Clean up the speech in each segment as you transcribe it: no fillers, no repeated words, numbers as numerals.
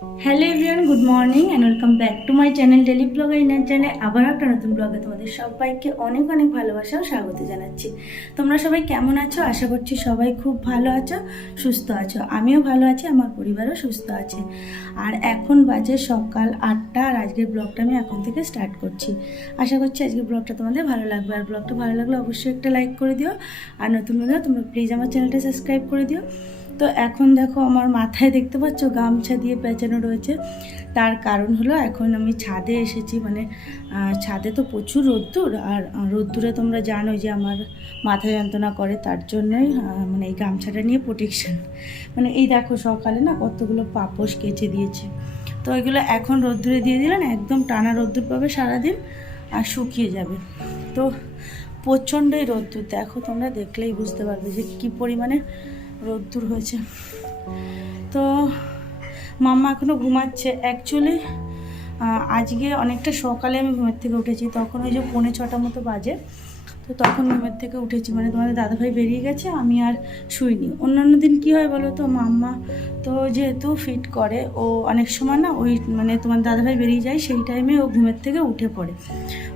Hello everyone, good morning and welcome back to my channel daily blogger inner চ্যানেলে আবার একটা নতুন ব্লগে তোমাদের সবাইকে অনেক অনেক ভালোবাসা ও স্বাগত জানাচ্ছি। তোমরা সবাই কেমন আছো? আশা করছি সবাই খুব ভালো আছো, সুস্থ আছো। আমিও ভালো আছি, আমার পরিবারও সুস্থ আছে। আর এখন বাজে সকাল 8টা আর আজকের ব্লগটা আমি এখন থেকে স্টার্ট করছি। আশা করছি আজকের ব্লগটা তোমাদের ভালো লাগবে। আর ব্লগটা ভালো লাগলে অবশ্যই একটা লাইক করে দিও। আর নতুন বন্ধুরা তোমরা প্লিজ আমার চ্যানেলটা সাবস্ক্রাইব করে দিও। তো এখন দেখো আমার মাথায় দেখতে পাচ্ছ গামছা দিয়ে পেঁচানো রয়েছে। তার কারণ হলো এখন আমি ছাদে এসেছি, মানে ছাদে তো প্রচুর রোদ্দুর, আর রোদ্দুরে তোমরা জানো যে আমার মাথা যন্ত্রণা করে, তার জন্যই মানে এই গামছাটা নিয়ে প্রোটেকশন। মানে এই দেখো সকালে না কতগুলো পাপোশ কেচে দিয়েছে, তো এগুলো এখন রোদ্দুরে দিয়ে দিলে না একদম টানা রোদ্দুর পাবে সারাদিন আর শুকিয়ে যাবে। তো প্রচণ্ডই রোদ্দুর, দেখো তোমরা দেখলেই বুঝতে পারবে যে কী পরিমাণে রোদ্দুর হয়েছে। তো মাম্মা এখনও ঘুমাচ্ছে। অ্যাকচুয়ালি আজকে অনেকটা সকালে আমি ঘুমের থেকে উঠেছি, তখন ওই যে 5:45 মতো বাজে। তো তখন ঘুমের থেকে উঠেছি, মানে তোমাদের দাদাভাই বেরিয়ে গেছে, আমি আর শুইনি। অন্যান্য দিন কী হয় বলো তো, মাম্মা তো যেহেতু ফিট করে, ও অনেক সময় না ওই মানে তোমার দাদাভাই বেরিয়ে যায় সেই টাইমে ও ঘুমের থেকে উঠে পড়ে,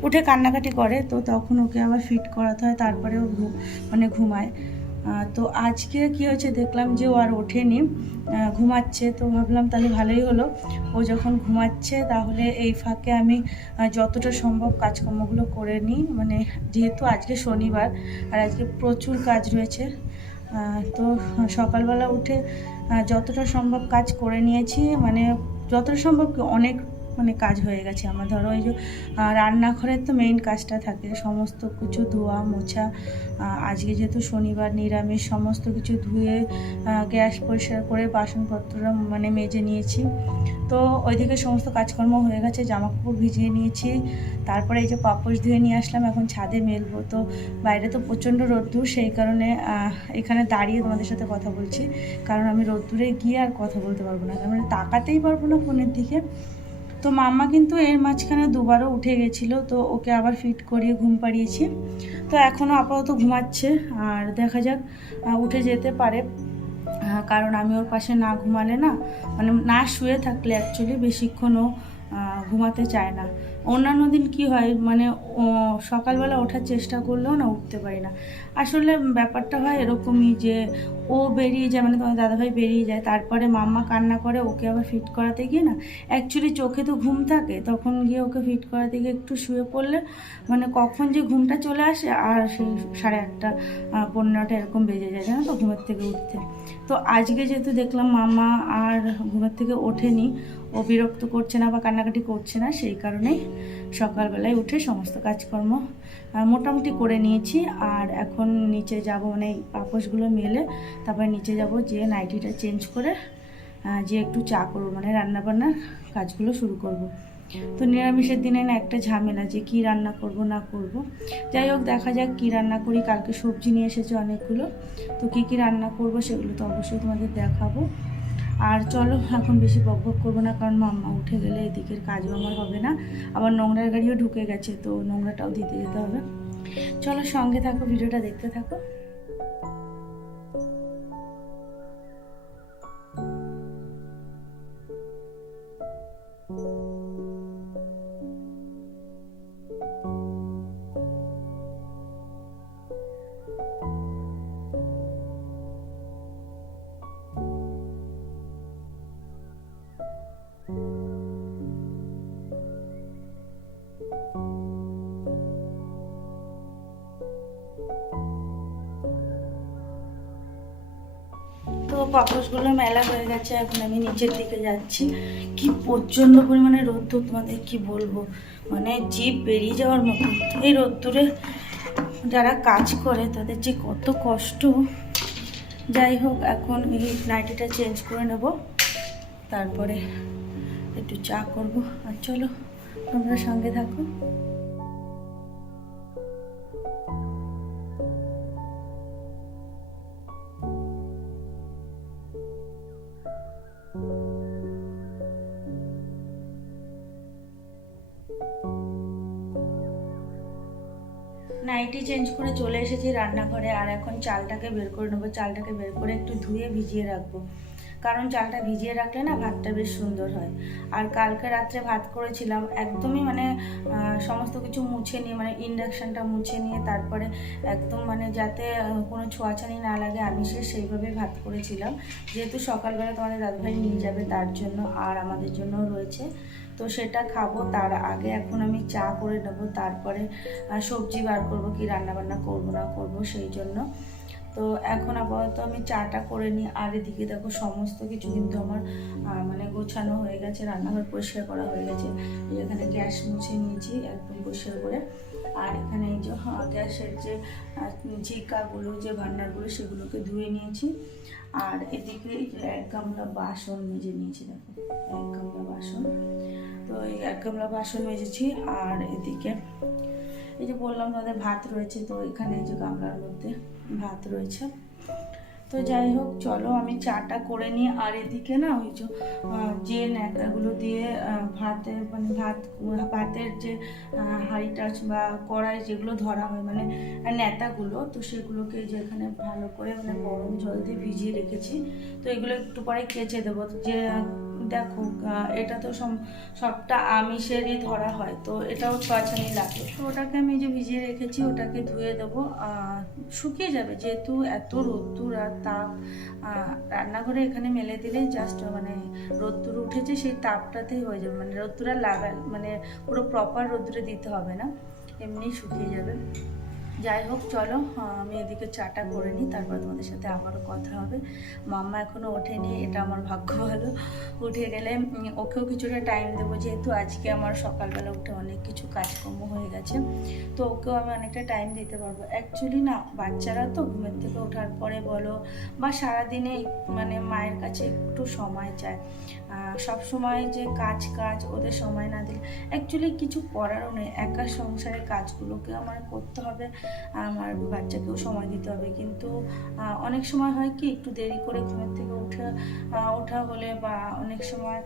উঠে কান্নাকাটি করে, তো তখন ওকে আবার ফিট করাতে হয়, তারপরে ও মানে ঘুমায়। তো আজকে কী হয়েছে দেখলাম যে ও আর ওঠেনি, ঘুমাচ্ছে। তো ভাবলাম তাহলে ভালোই হলো, ও যখন ঘুমাচ্ছে তাহলে এই ফাঁকে আমি যতটা সম্ভব কাজকর্মগুলো করে নিই, মানে যেহেতু আজকে শনিবার আর আজকে প্রচুর কাজ রয়েছে। তো সকালবেলা উঠে যতটা সম্ভব কাজ করে নিয়েছি, মানে যতটা সম্ভব অনেক মানে কাজ হয়ে গেছে আমার। ধরো এই যে রান্নাঘরের তো মেইন কাজটা থাকে, সমস্ত কিছু ধোয়া মোছা। আজকে যেহেতু শনিবার নিরামিষ, সমস্ত কিছু ধুয়ে গ্যাস পরিষ্কার করে বাসনপত্র মানে মেজে নিয়েছি। তো ওইদিকে সমস্ত কাজকর্ম হয়ে গেছে, জামাকাপড় ভিজিয়ে নিয়েছি। তারপরে এই যে পাপোশ ধুয়ে নিয়ে আসলাম, এখন ছাদে মেলবো। তো বাইরে তো প্রচণ্ড রোদ্দুর, সেই কারণে এখানে দাঁড়িয়ে তোমাদের সাথে কথা বলছি, কারণ আমি রোদ্দুরে গিয়ে আর কথা বলতে পারবো না, মানে তাকাতেই পারবো না ফোনের দিকে। তো মাম্মা কিন্তু এর মাঝখানে দুবারও উঠে গেছিলো, তো ওকে আবার ফিট করিয়ে ঘুম পাড়িয়েছি। তো এখনও আপাতত ঘুমাচ্ছে, আর দেখা যাক উঠে যেতে পারে। কারণ আমি ওর পাশে না ঘুমালে না, মানে না শুয়ে থাকলে অ্যাকচুয়ালি বেশিক্ষণও ঘুমাতে চায় না। অন্যান্য দিন কী হয়, মানে সকালবেলা ওঠার চেষ্টা করলেও না উঠতে পারি না। আসলে ব্যাপারটা হয় এরকমই যে ও বেরিয়ে যায়, মানে তোমার দাদাভাই বেরিয়ে যায়, তারপরে মাম্মা কান্না করে, ওকে আবার ফিট করাতে গিয়ে না অ্যাকচুয়ালি চোখে তো ঘুম থাকে, তখন গিয়ে ওকে ফিট করাতে গিয়ে একটু শুয়ে পড়লে মানে কখন যে ঘুমটা চলে আসে, আর সেই 8:30 15টা এরকম বেজে যায়, জানো তো, ঘুমের থেকে উঠতে। তো আজকে যেহেতু দেখলাম মাম্মা আর ঘুমের থেকে ওঠেনি, ও বিরক্ত করছে না বা কান্নাকাটি করছে না, সেই কারণেই সকালবেলায় উঠে সমস্ত কাজকর্ম মোটামুটি করে নিয়েছি। আর এখন নিচে যাব, মানে এই পাপোশগুলো মেলে তারপরে নিচে যাব, যে নাইটিটা চেঞ্জ করে যে একটু চা করবো, মানে রান্নাবান্নার কাজগুলো শুরু করব। তো নিরামিষের দিনে না একটা ঝামেলা যে কি রান্না করব না করব। যাই হোক, দেখা যাক কি রান্না করি। কালকে সবজি নিয়ে এসেছে অনেকগুলো, তো কী কী রান্না করব সেগুলো তো অবশ্যই তোমাদের দেখাবো। আর চলো এখন বেশি বকবক করবো না, কারণ মাম্মা উঠে গেলে এদিকের কাজও আমার হবে না। আবার নোংরার গাড়িও ঢুকে গেছে, তো নোংরাটাও দিতে যেতে হবে। চলো সঙ্গে থাকো, ভিডিওটা দেখতে থাকো। তো পাপোশগুলো মেলা হয়ে গেছে, এখন আমি নিচের দিকে যাচ্ছি। কি প্রচণ্ড পরিমাণে রোদ্দুর, তোমাদের কি বলবো, মানে জিভ বেরিয়ে যাওয়ার মতো। এই রোদ্দুরে যারা কাজ করে তাদের যে কত কষ্ট। যাই হোক, এখন এই নাইটিটা চেঞ্জ করে নেব, তারপরে একটু চা করব। আর চলো তোমরা সঙ্গে থাকো। নাইটি চেঞ্জ করে চলে এসেছি রান্নাঘরে, আর এখন চালটাকে বের করে নেবো। চালটাকে বের করে একটু ধুয়ে ভিজিয়ে রাখবো, কারণ চালটা ভিজিয়ে রাখলে না ভাতটা বেশ সুন্দর হয়। আর কালকে রাত্রে ভাত করেছিলাম একদমই মানে সমস্ত কিছু মুছে নিয়ে, মানে ইন্ডাকশানটা মুছে নিয়ে তারপরে একদম মানে যাতে কোনো ছোঁয়াছানি না লাগে আমিষের, সেইভাবে ভাত করেছিলাম। যেহেতু সকালবেলা তোমাদের দাদুভাই নিয়ে যাবে তার জন্য, আর আমাদের জন্যও রয়েছে, তো সেটা খাবো। তার আগে এখন আমি চা করে নেবো, তারপরে সবজি বার করবো, কি রান্নাবান্না করবো না করবো সেই জন্য। তো এখন আপাতত আমি চাটা করে নিই। আর এদিকে দেখো সমস্ত কিছু কিন্তু আমার মানে গোছানো হয়ে গেছে, রান্নাঘর পরিষ্কার করা হয়ে গেছে। এখানে গ্যাস মুছে নিয়েছি একদম পরিষ্কার করে। আর এখানে এই যে গ্যাসের যে ঝিকাগুলো, যে ভান্ডারগুলো, সেগুলোকে ধুয়ে নিয়েছি। আর এদিকে এক গামলা বাসন মেজে নিয়েছি, দেখো এক গামলা বাসন। তো এই এক গামলা বাসন মেজেছি। আর এদিকে এই যে বললাম তোমাদের ভাত রয়েছে, তো এখানে এই যে গামলার মধ্যে ভাত রয়েছে। তো যাই হোক, চলো আমি চাটা করে নিই। আর এদিকে না ওই যে ন্যাকড়াগুলো দিয়ে ভাতের মানে ভাতের যে হাঁড়িটা বা কড়াই যেগুলো ধরা হয়, মানে ন্যাতাগুলো, তো সেগুলোকে যে এখানে ভালো করে মানে গরম জল দিয়ে ভিজিয়ে রেখেছি। তো এগুলো একটু পরে কেচে দেবো। যে দেখো এটা তো সবটা আমিষেরই ধরা হয়, তো এটাও ছোঁয়াছানি লাগে। তো ওটাকে আমি যে ভিজিয়ে রেখেছি ওটাকে ধুয়ে দেবো, শুকিয়ে যাবে যেহেতু এত রোদ্দুর আর তাপ। রান্নাঘরে এখানে মেলে দিলেই জাস্ট মানে রোদ্দুর উঠেছে সেই তাপটাতেই হয়ে যাবে, মানে রোদ্দুর আর মানে পুরো প্রপার রোদ্দুরে দিতে হবে না, এমনি শুকিয়ে যাবে। যাই হোক, চলো আমি এদিকে চাটা করে নিই, তারপর তোমাদের সাথে আবারও কথা হবে। মাম্মা এখনও ওঠেনি, এটা আমার ভাগ্য ভালো। উঠে গেলে ওকেও কিছুটা টাইম দেবো, যেহেতু আজকে আমার সকালবেলা উঠে অনেক কিছু কাজকর্ম হয়ে গেছে, তো ওকেও আমি অনেকটা টাইম দিতে পারবো। অ্যাকচুয়ালি না, বাচ্চারা তো ঘুমের থেকে ওঠার পরে বলো বা সারাদিনে মানে মায়ের কাছে একটু সময় চায়। সব সময় যে কাজ ওদের সময় না দিলে অ্যাকচুয়ালি কিছু করারও নেই। একা সংসারের কাজগুলোকে আমার করতে হবে, আমার বাচ্চাকেও সময় দিতে হবে। কিন্তু অনেক সময় হয় কি, একটু দেরি করে ঘুমের থেকে ওঠা হলে বা অনেক সময়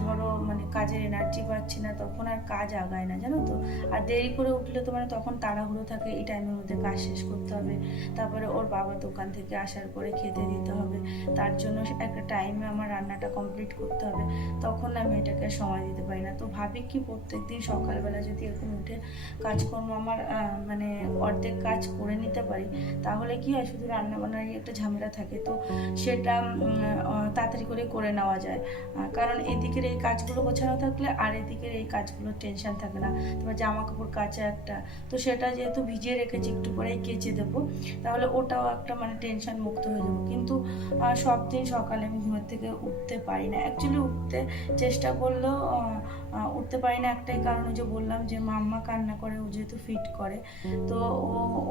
ধরো মানে কাজের এনার্জি পাচ্ছি না, তখন আর কাজ আগায় না, জানো তো। আর দেরি করে উঠলে তো মানে তখন তাড়াহুড়ো থাকে, এই টাইমের মধ্যে কাজ শেষ করতে হবে, তারপরে ওর বাবা দোকান থেকে আসার পরে খেতে দিতে হবে, তার জন্য একটা টাইমে আমার রান্নাটা কমপ্লিট করতে হবে, তখন আমি এটাকে সময় দিতে পারি না। তো ভাবি কি প্রত্যেক দিন সকালবেলা যদি এরকম উঠে কাজকর্ম আমার মানে অর্ধেক কাজ করে নিতে পারি, তাহলে কি হয়, শুধু রান্নাবান্নারই একটা ঝামেলা থাকে, তো সেটা তাড়াতাড়ি করে নেওয়া যায়। কারণ এদিকের এই কাজগুলো গোছানো থাকলে আর এদিকের এই কাজগুলোর টেনশন থাকে না। তোমার জামা কাপড় কাচা একটা, তো সেটা যেহেতু ভিজিয়ে রেখেছি একটু পরেই কেচে দেবো, তাহলে ওটাও একটা মানে টেনশন মুক্ত হয়ে যাবো। কিন্তু সব দিন সকালে আমি ঘুমের থেকে উঠতে পারি না, অ্যাকচুয়ালি উঠতে চেষ্টা করলেও উঠতে পারি না, একটাই কারণ যে বললাম যে মাম্মা কান্না করে, ও যেহেতু ফিট করে, তো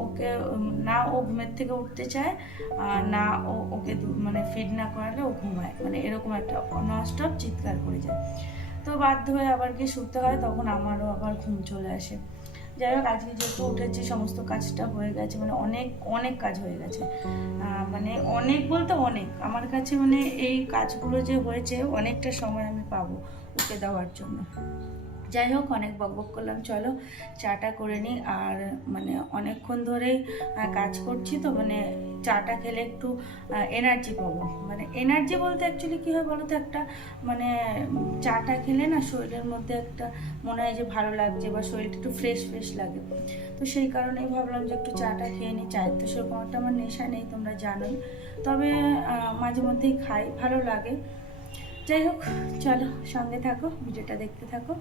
ওকে না ও ঘুমের থেকে উঠতে চায়, না ওকে মানে ফিড না করালে ও ঘুমায়, মানে এরকম একটা ননস্টপ চিৎকার করে যায়। তো বাধ্য হয়ে আবার কি শুতে হয়, তখন আমারও আবার ঘুম চলে আসে। যাই হোক, আজকে যেহেতু উঠেছি সমস্ত কাজটা হয়ে গেছে, মানে অনেক অনেক কাজ হয়ে গেছে, মানে অনেক বলতে অনেক আমার কাছে, মানে এই কাজগুলো যে হয়েছে অনেকটা সময় আমি পাবো ওকে দেওয়ার জন্য। যাই হোক, অনেক বকবক করলাম, চলো চাটা করে নিই। আর মানে অনেকক্ষণ ধরেই কাজ করছি, তো মানে চাটা খেলে একটু এনার্জি পাবো। মানে এনার্জি বলতে অ্যাকচুয়ালি কী হয় বলো তো, একটা মানে চাটা খেলে না শরীরের মধ্যে একটা মনে হয় যে ভালো লাগছে বা শরীরটা একটু ফ্রেশ ফ্রেশ লাগে, তো সেই কারণেই ভাবলাম যে একটু চাটা খেয়ে নিই। চায়ের তো সেরকম একটা আমার নেশা নেই, তোমরা জানোই, তবে মাঝে মধ্যেই খাই, ভালো লাগে। যাই হোক, চলো সঙ্গে থাকো, ভিডিওটা দেখতে থাকো।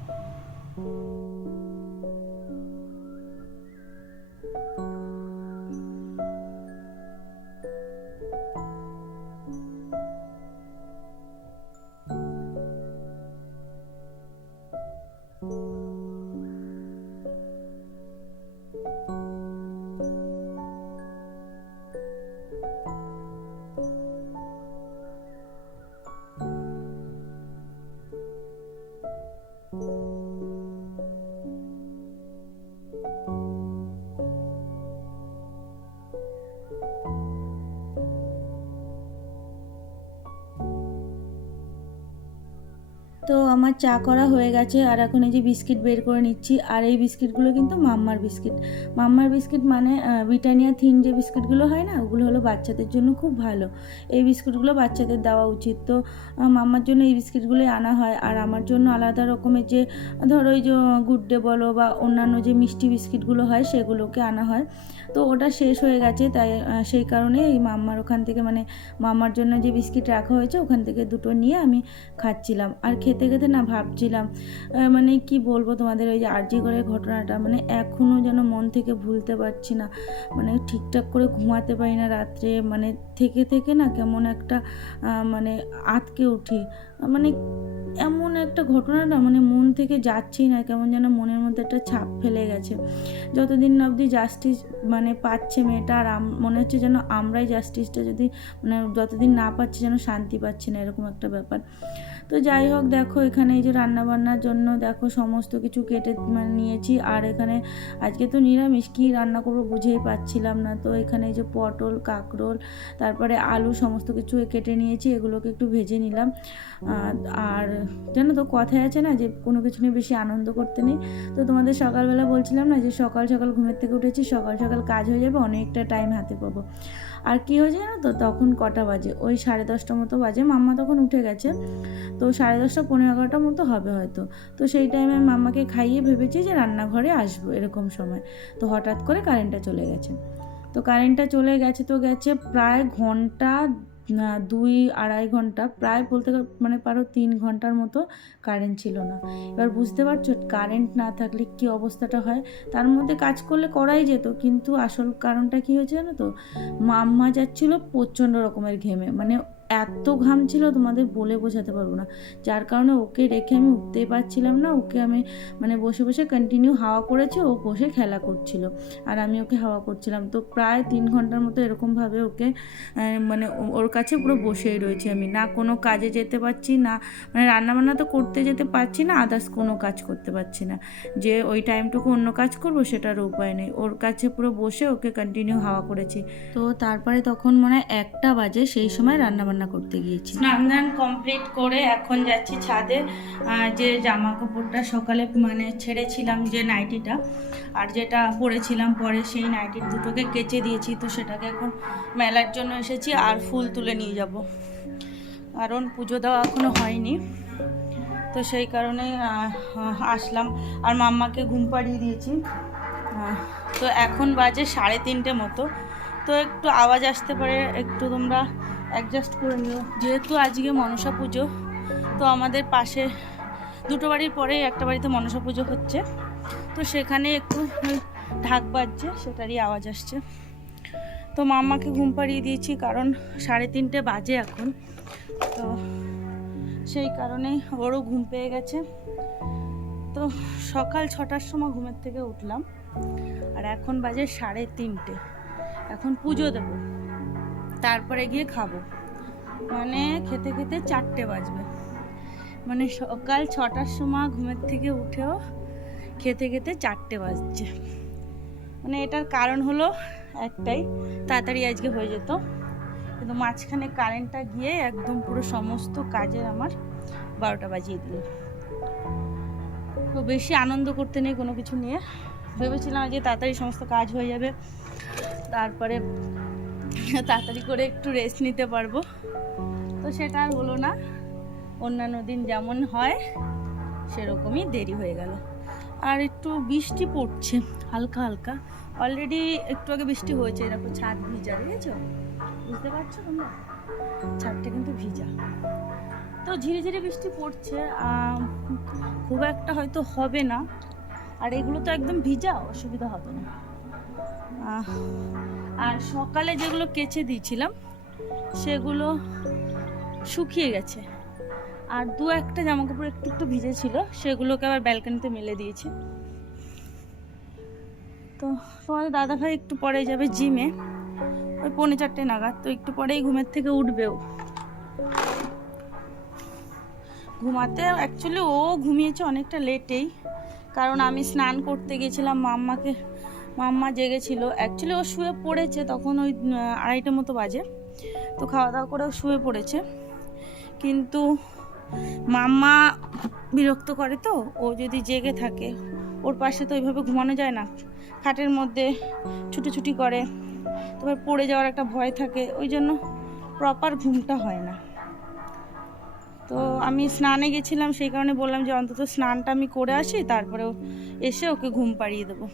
তো আমার চা করা হয়ে গেছে, আর এখন এই যে বিস্কিট বের করে নিচ্ছি। আর এই বিস্কিটগুলো কিন্তু মাম্মার বিস্কিট মানে ব্রিটানিয়া থিন যে বিস্কিটগুলো হয় না, ওগুলো হলো বাচ্চাদের জন্য খুব ভালো। এই বিস্কিটগুলো বাচ্চাদের দেওয়া উচিত। তো মাম্মার জন্য এই বিস্কিটগুলোই আনা হয়, আর আমার জন্য আলাদা রকমের যে ধরো ওই যে গুড ডে বলো বা অন্যান্য যে মিষ্টি বিস্কিটগুলো হয় সেগুলোকে আনা হয়। তো ওটা শেষ হয়ে গেছে, তাই সেই কারণে এই মাম্মার ওখান থেকে মানে মাম্মার জন্য যে বিস্কিট রাখা হয়েছে ওখান থেকে দুটো নিয়ে আমি খাচ্ছিলাম। আর খেতে খেতে না ভাবছিলাম মানে কি বলবো তোমাদের, ওই যে আরজি করে ঘটনাটা মানে এখনও যেন মন থেকে ভুলতে পারছি না। মানে ঠিকঠাক করে ঘুমাতে পারি না রাত্রে, মানে থেকে থেকে না কেমন একটা মানে আঁতকে উঠি। মানে এমন একটা ঘটনা না মানে মন থেকে যাচ্ছেই না, কেমন যেন মনের মধ্যে একটা ছাপ ফেলে গেছে। যতদিন না অবধি জাস্টিস মানে পাচ্ছে মেয়েটা, আর মনে হচ্ছে যেন আমরাই জাস্টিসটা যদি মানে যতদিন না পাচ্ছি যেন শান্তি পাচ্ছি না, এরকম একটা ব্যাপার। তো যাই হোক, দেখো এখানে এই যে রান্নাবান্নার জন্য দেখো সমস্ত কিছু কেটে মানে নিয়েছি। আর এখানে আজকে তো নিরামিষ, কী রান্না করবো বুঝেই পাচ্ছিলাম না। তো এখানে এই যে পটল, কাঁকরোল, তারপরে আলু সমস্ত কিছু কেটে নিয়েছি, এগুলোকে একটু ভেজে নিলাম। আর জানো তো কথায় আছে না যে কোনো কিছু নিয়ে বেশি আনন্দ করতে নেই। তো তোমাদের সকালবেলা বলছিলাম না যে সকাল সকাল ঘুমের থেকে উঠেছি, সকাল সকাল কাজ হয়ে যাবে, অনেকটা টাইম হাতে পাবো। আর কী হয়েছে জানো তো, তখন কটা বাজে, ওই 10:30 মতো বাজে, মাম্মা তখন উঠে গেছে। তো 10:30, 11:15 মতো হবে হয়তো। তো সেই টাইমে মাম্মাকে খাইয়ে ভেবেছি যে রান্নাঘরে আসবো এরকম সময়। তো হঠাৎ করে কারেন্টটা চলে গেছে। তো কারেন্টটা চলে গেছে তো গেছে প্রায় ঘন্টা 2-2.5 ঘন্টা, প্রায় বলতে মানে পারো 3 ঘন্টার মতো কারেন্ট ছিল না। এবার বুঝতে পারছো কারেন্ট না থাকলে কী অবস্থাটা হয়। তার মধ্যে কাজ করলে করাই যেত, কিন্তু আসল কারণটা কী হয়েছে জানো তো, মাম্মা যাচ্ছিলো প্রচণ্ড রকমের ঘেমে, মানে এত ঘাম ছিল তোমাদের বলে বোঝাতে পারবো না। যার কারণে ওকে রেখে আমি উঠতেই পারছিলাম না। ওকে আমি মানে বসে বসে কন্টিনিউ হাওয়া করেছি, ও বসে খেলা করছিল আর আমি ওকে হাওয়া করছিলাম। তো প্রায় 3 ঘন্টার মতো এরকমভাবে ওকে মানে ওর কাছে পুরো বসেই রয়েছি আমি, না কোনো কাজে যেতে পারছি না, মানে রান্নাবান্না তো করতে যেতে পারছি না, আদার্স কোনো কাজ করতে পারছি না যে ওই টাইমটুকু অন্য কাজ করবো সেটার উপায় নেই। ওর কাছে পুরো বসে ওকে কন্টিনিউ হাওয়া করেছি। তো তারপরে তখন মনে হয় 1টা বাজে, সেই সময় রান্নাবান্না করতে গিয়েছি। স্নান কমপ্লিট করে এখন যাচ্ছি ছাদে। যে জামা কাপড়টা সকালে মানে ছেড়েছিলাম, যে নাইটিটা আর যেটা পরেছিলাম পরে, সেই নাইটি দুটোকে কেচে দিয়েছি। তো সেটাকে এখন মেলার জন্য এসেছি, আর ফুল তুলে নিয়ে যাব, কারণ পুজো দেওয়া এখনও হয়নি। তো সেই কারণে আসলাম, আর মাম্মাকে ঘুম পাড়িয়ে দিয়েছি। তো এখন বাজে 3:30 মতো। তো একটু আওয়াজ আসতে পারে, একটু তোমরা অ্যাডজাস্ট করে নিও, যেহেতু আজকে মনসা পুজো। তো আমাদের পাশে দুটো বাড়ির পরেই একটা বাড়িতে মনসা পুজো হচ্ছে, তো সেখানে একটু ঢাক বাজছে, সেটারই আওয়াজ আসছে। তো মাম্মাকে ঘুম পাড়িয়ে দিয়েছি, কারণ 3:30 বাজে এখন। তো সেই কারণে ওরও ঘুম পেয়ে গেছে। তো সকাল 6টার সময় ঘুমের থেকে উঠলাম, আর এখন বাজে 3:30। এখন পুজো দেব, তারপরে গিয়ে খাবো, মানে খেতে খেতে 4টে বাজবে। মানে সকাল 6টার সময় ঘুমের থেকে উঠেও খেতে খেতে 4টে বাজছে। মানে এটার কারণ হলো একটাই, তাড়াতাড়ি আজকে হয়ে যেত, কিন্তু মাঝখানে কারেন্টটা গিয়ে একদম পুরো সমস্ত কাজের আমার 12টা বাজিয়ে দিল। তো বেশি আনন্দ করতে নেই কোনো কিছু নিয়ে, ভেবেছিলাম যে তাড়াতাড়ি সমস্ত কাজ হয়ে যাবে, তারপরে তাড়াতাড়ি করে একটু রেস্ট নিতে পারবো। তো সেটা আর হলো না, অন্যান্য দিন যেমন হয় সেরকমই দেরি হয়ে গেল। আর একটু বৃষ্টি পড়ছে হালকা হালকা, অলরেডি একটু আগে বৃষ্টি হয়েছে। এরকম ছাদ ভিজা, বুঝেছো, বুঝতে পারছো তোমরা, ছাদটা কিন্তু ভিজা। তো ঝিরে ঝিরে বৃষ্টি পড়ছে, খুব একটা হয়তো হবে না, আর এগুলো তো একদম ভিজা, অসুবিধা হবে না। আর সকালে যেগুলো কেচে দিয়েছিলাম সেগুলো শুকিয়ে গেছে, আর 2-1টা জামাকাপড় একটু একটু ভিজে ছিল, সেগুলোকে আবার ব্যালকনিতে মেলে দিয়েছি। তো তোমাদের দাদাভাই একটু পরে যাবে জিমে, ওই 3:45 নাগাদ। তো একটু পরেই ঘুমের থেকে উঠবেও, ঘুমাতে অ্যাকচুয়ালি ও ঘুমিয়েছে অনেকটা লেটেই, কারণ আমি স্নান করতে গেছিলাম, মাম্মা জেগেছিল। অ্যাকচুয়ালি ও শুয়ে পড়েছে তখন ওই 2:30 মতো বাজে। তো খাওয়া দাওয়া করে শুয়ে পড়েছে, কিন্তু মাম্মা বিরক্ত করে, তো ও যদি জেগে থাকে ওর পাশে তো ওইভাবে ঘুমানো যায় না, খাটের মধ্যে ছুটোছুটি করে, তারপর পড়ে যাওয়ার একটা ভয় থাকে, ওই জন্য প্রপার ঘুমটা হয় না। তো আমি স্নানে গেছিলাম, সেই কারণে বললাম যে অন্তত স্নানটা আমি করে আসি, তারপরে এসে ওকে ঘুম পাড়িয়ে দেবো।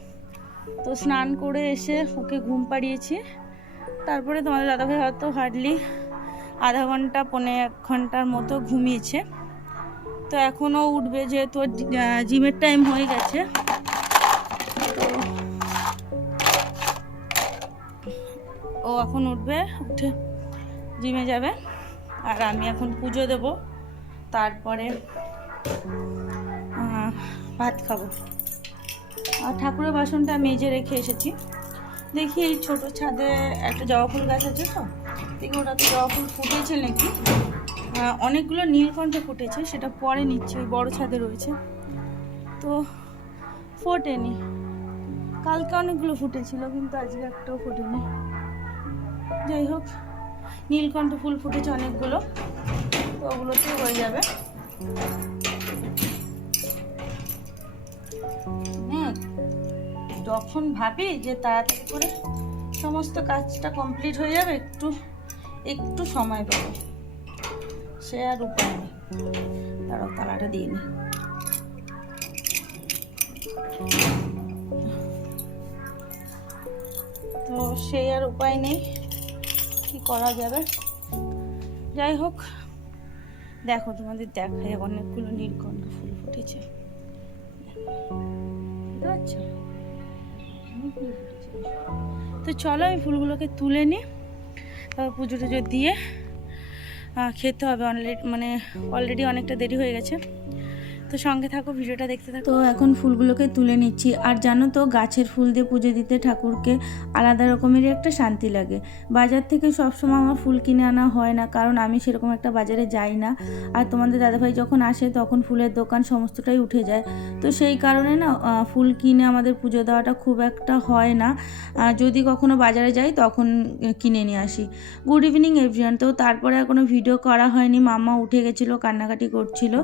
তো স্নান করে এসে ওকে ঘুম পাড়িয়েছি। তারপরে তোমাদের দাদাভাই হয়তো হার্ডলি আধা ঘন্টা 1.5 ঘন্টার মতো ঘুমিয়েছে। তো এখনও উঠবে, যেহেতু জিমের টাইম হয়ে গেছে। তো ও এখন উঠবে, উঠে জিমে যাবে, আর আমি এখন পুজো দেব, তারপরে ভাত খাবো। আর ঠাকুরের বাসনটা মেজে রেখে এসেছি। দেখি এই ছোটো ছাদে একটা জবা ফুল গাছ আছে, তো দেখি ওটাতে জবা ফুল ফুটেছে নাকি। অনেকগুলো নীলকণ্ঠ ফুটেছে, সেটা পরে নিচ্ছে, ওই বড়ো ছাদে রয়েছে, তো ফোটেনি। কালকে অনেকগুলো ফুটেছিল, কিন্তু আজকে একটাও ফোটেনি। যাই হোক, নীলকণ্ঠ ফুল ফুটেছে অনেকগুলো, তো ওগুলোতে হয়ে যাবে। হ্যাঁ, যখন ভাবি যে তাড়াতাড়ি করে সমস্ত কাজটা কমপ্লিট হয়ে যাবে, একটু সময় পাবো, সে আর উপায় নেই। তারাও তালাটা দিয়ে নি। তো সেই আর উপায় নেই, কি করা যাবে। যাই হোক, দেখো তোমাদের দেখায় অনেকগুলো নীলকণ্ঠ ফুল ফুটেছে, তো চলো আমি ফুলগুলোকে তুলে নিই, তারপর পুজো টুজো দিয়ে খেতে হবে। অলরেডি অনেকটা দেরি হয়ে গেছে, তো সঙ্গে থাকো, ভিডিওটা দেখতে থাকো। তো এখন ফুলগুলোকে তুলে নিচ্ছি। আর জানো তো, গাছের ফুল দিয়ে পুজো দিতে ঠাকুরকে আলাদা রকমেরই একটা শান্তি লাগে। বাজার থেকে সবসময় আমার ফুল কিনে আনা হয় না, কারণ আমি সেরকম একটা বাজারে যাই না। আর তোমাদের দাদাভাই যখন আসে তখন ফুলের দোকান সমস্তটাই উঠে যায়, তো সেই কারণে না ফুল কিনে আমাদের পুজো দেওয়াটা খুব একটা হয় না। যদি কখনো বাজারে যাই তখন কিনে নিয়ে আসি। Good evening everyone. তো তারপরে আর কোনো ভিডিও করা হয়নি, মাম্মা উঠে গেছিলো, কান্নাকাটি করছিল।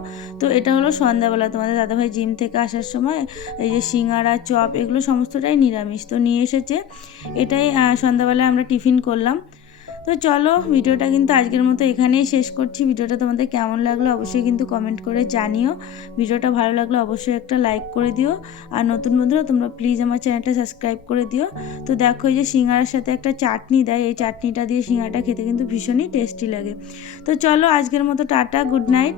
তো এটা হলো সন্ধ্যাবেলা, তোমাদের দাদাভাই জিম থেকে আসার সময় এই যে সিঙ্গারা, চপ, এগুলো সমস্তটাই নিরামিষ তো নিয়ে এসেছে। এটাই সন্ধ্যাবেলায় আমরা টিফিন করলাম। তো চলো, ভিডিওটা কিন্তু আজকের মতো এখানেই শেষ করছি। ভিডিওটা তোমাদের কেমন লাগলো অবশ্যই কিন্তু কমেন্ট করে জানিও। ভিডিওটা ভালো লাগলো অবশ্যই একটা লাইক করে দিও, আর নতুন বন্ধুরা তোমরা প্লিজ আমার চ্যানেলটা সাবস্ক্রাইব করে দিও। তো দেখো, এই যে সিঙ্গারার সাথে একটা চাটনি দেয়, এই চাটনিটা দিয়ে সিঙ্গারাটা খেতে কিন্তু ভীষণই টেস্টি লাগে। তো চলো, আজকের মতো টাটা, গুড নাইট।